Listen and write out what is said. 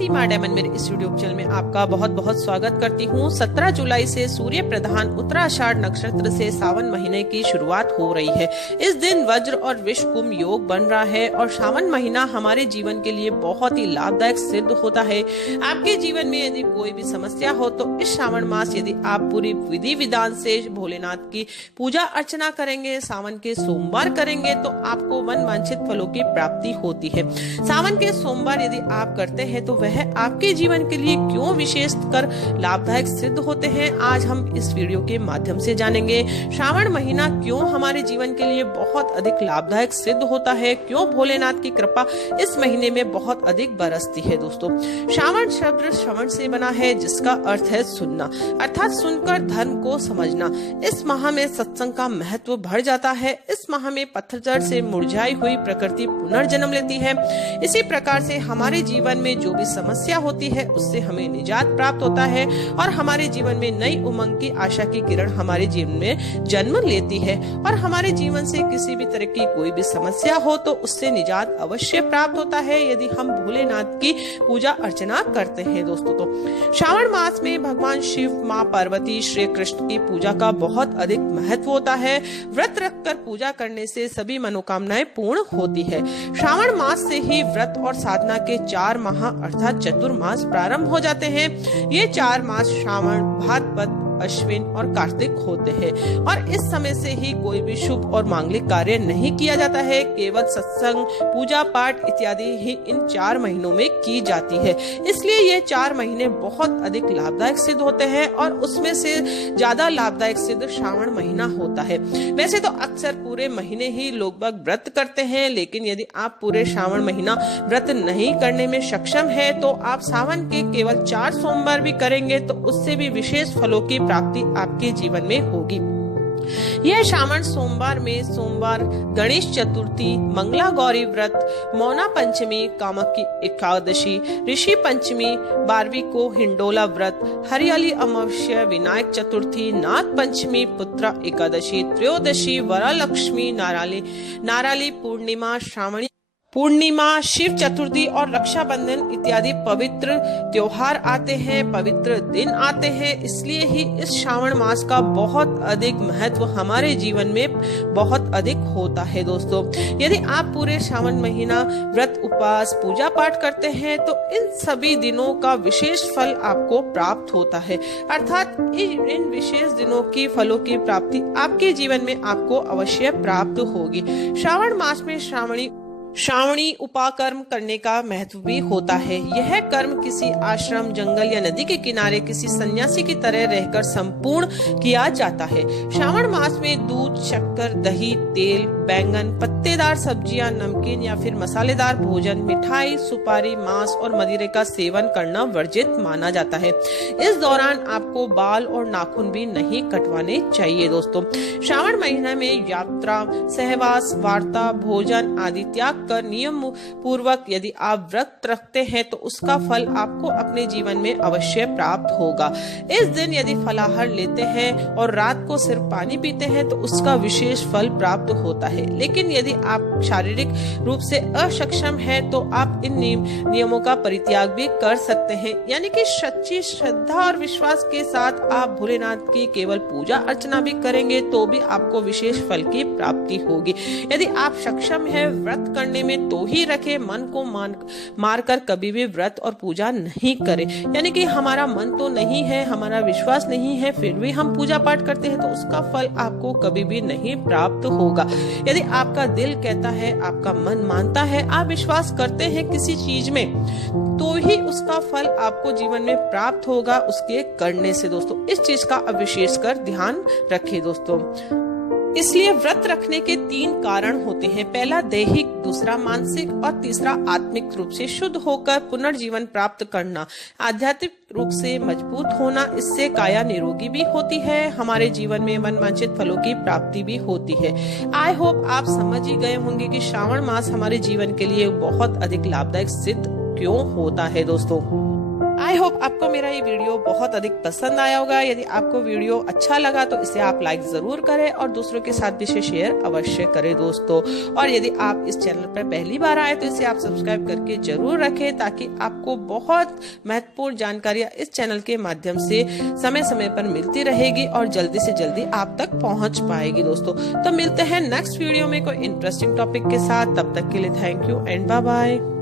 सीमा diamond मेरे इस YouTube channel में आपका बहुत बहुत स्वागत करती हूँ। 17 जुलाई से सूर्य प्रधान उत्तराषाढ़ नक्षत्र से सावन महीने की शुरुआत हो रही है। इस दिन वज्र और विषकुंभ योग बन रहा है और सावन महीना हमारे जीवन के लिए बहुत ही लाभदायक सिद्ध होता है। आपके जीवन में यदि कोई भी समस्या हो तो इस श्रावण मास यदि आप पूरी विधि विधान से भोलेनाथ की पूजा अर्चना करेंगे, सावन के सोमवार करेंगे तो आपको मन वांछित फलों की प्राप्ति होती है। सावन के सोमवार यदि आप करते हैं तो वह आपके जीवन के लिए क्यों विशेष कर लाभदायक सिद्ध होते हैं, आज हम इस वीडियो के माध्यम से जानेंगे। श्रावण महीना क्यों हमारे जीवन के लिए बहुत अधिक लाभदायक सिद्ध होता है, क्यों भोलेनाथ की कृपा इस महीने में बहुत अधिक बरसती है। दोस्तों, श्रावण शब्द श्रवण से बना है जिसका अर्थ है सुनना, अर्थात सुनकर धर्म को समझना। इस माह में सत्संग का महत्व बढ़ जाता है। इस माह में पतझड़ से मुरझाई हुई प्रकृति पुनर्जन्म लेती है। इसी प्रकार से हमारे जीवन में जो भी समस्या होती है उससे हमें निजात प्राप्त होता है और हमारे जीवन में नई उमंग की आशा की किरण हमारे जीवन में जन्म लेती है और हमारे जीवन से किसी भी तरह की कोई भी समस्या हो तो उससे निजात अवश्य प्राप्त होता है यदि हम भोलेनाथ की पूजा अर्चना करते हैं। दोस्तों, तो श्रावण मास में भगवान शिव, माँ पार्वती, श्री कृष्ण की पूजा का बहुत अधिक महत्व होता है। व्रत रखकर पूजा करने से सभी मनोकामनाएं पूर्ण होती है। श्रावण मास से ही व्रत और साधना के 4 माह अर्थात चतुर्मास प्रारंभ हो जाते हैं। ये 4 मास श्रावण, भाद्रपद, अश्विन और कार्तिक होते हैं और इस समय से ही कोई भी शुभ और मांगलिक कार्य नहीं किया जाता है। केवल सत्संग, पूजा पाठ इत्यादि ही इन 4 महीनों में की जाती है। इसलिए ये 4 महीने बहुत अधिक लाभदायक सिद्ध होते हैं और उसमें से ज्यादा लाभदायक सिद्ध श्रावण महीना होता है। वैसे तो अक्सर पूरे महीने ही लोग व्रत करते हैं, लेकिन यदि आप पूरे श्रावण महीना व्रत नहीं करने में सक्षम है तो आप सावन के केवल 4 सोमवार भी करेंगे तो उससे भी विशेष फलों की प्राप्ति आपके जीवन में होगी। यह श्रावण सोमवार में सोमवार, गणेश चतुर्थी, मंगला गौरी व्रत, मौना पंचमी, कामाख्या एकादशी, ऋषि पंचमी, 12वीं को हिंडोला व्रत, हरियाली अमावस्या, विनायक चतुर्थी, नाग पंचमी, पुत्रा एकादशी, त्रयोदशी, वरलक्ष्मी, नाराली पूर्णिमा, श्रावणी पूर्णिमा, शिव चतुर्थी और रक्षाबंधन इत्यादि पवित्र त्योहार आते हैं, पवित्र दिन आते हैं। इसलिए ही इस श्रावण मास का बहुत अधिक महत्व हमारे जीवन में बहुत अधिक होता है। दोस्तों, यदि आप पूरे श्रावण महीना व्रत, उपवास, पूजा पाठ करते हैं तो इन सभी दिनों का विशेष फल आपको प्राप्त होता है, अर्थात इन विशेष दिनों की फलों की प्राप्ति आपके जीवन में आपको अवश्य प्राप्त होगी। श्रावण मास में श्रावणी उपाकर्म करने का महत्व भी होता है। यह कर्म किसी आश्रम, जंगल या नदी के किनारे किसी सन्यासी की तरह रहकर संपूर्ण किया जाता है। श्रावण मास में दूध, शक्कर, दही, तेल, बैंगन, पत्तेदार सब्जियां, नमकीन या फिर मसालेदार भोजन, मिठाई, सुपारी, मांस और मदिरे का सेवन करना वर्जित माना जाता है। इस दौरान आपको बाल और नाखून भी नहीं कटवाने चाहिए। दोस्तों, श्रावण महीना में यात्रा, सहवास, वार्ता, भोजन आदि त्याग कर नियम पूर्वक यदि आप व्रत रखते हैं तो उसका फल आपको अपने जीवन में अवश्य प्राप्त होगा। इस दिन यदि फलाहार लेते हैं और रात को सिर्फ पानी पीते हैं तो उसका विशेष फल प्राप्त होता है। लेकिन यदि आप शारीरिक रूप से अक्षम हैं तो आप इन नियमों का परित्याग भी कर सकते हैं, यानी कि सच्ची श्रद्धा और विश्वास के साथ आप भोलेनाथ की केवल पूजा अर्चना भी करेंगे तो भी आपको विशेष फल की प्राप्ति होगी। यदि आप सक्षम है व्रत करने में तो ही रखे, मन को मारकर कभी भी व्रत और पूजा नहीं करें। यानी कि हमारा मन तो नहीं है, हमारा विश्वास नहीं है, फिर भी हम पूजा पाठ करते हैं तो उसका फल आपको कभी भी नहीं प्राप्त होगा। यदि आपका दिल कहता है, आपका मन मानता है, आप विश्वास करते हैं किसी चीज में तो ही उसका फल आपको जीवन में प्राप्त होगा उसके करने से। दोस्तों, इस चीज का अब विशेष कर ध्यान रखें। दोस्तों, इसलिए व्रत रखने के 3 कारण होते हैं। पहला दैहिक, दूसरा मानसिक और तीसरा आत्मिक रूप से शुद्ध होकर पुनर्जीवन प्राप्त करना, आध्यात्मिक रूप से मजबूत होना। इससे काया निरोगी भी होती है, हमारे जीवन में मनवांछित फलों की प्राप्ति भी होती है। आई होप आप समझ ही गए होंगे कि श्रावण मास हमारे जीवन के लिए बहुत अधिक लाभदायक सिद्ध क्यों होता है। दोस्तों, आई होप आपको मेरा ये वीडियो बहुत अधिक पसंद आया होगा। यदि आपको वीडियो अच्छा लगा तो इसे आप लाइक जरूर करें और दूसरों के साथ भी इसे शेयर अवश्य करें दोस्तों। और यदि आप इस चैनल पर पहली बार आए तो इसे आप सब्सक्राइब करके जरूर रखें, ताकि आपको बहुत महत्वपूर्ण जानकारियां इस चैनल के माध्यम से समय समय पर मिलती रहेगी और जल्दी से जल्दी आप तक पहुंच पाएगी दोस्तों। तो मिलते हैं नेक्स्ट वीडियो में कोई इंटरेस्टिंग टॉपिक के साथ। तब तक के लिए thank you and bye bye.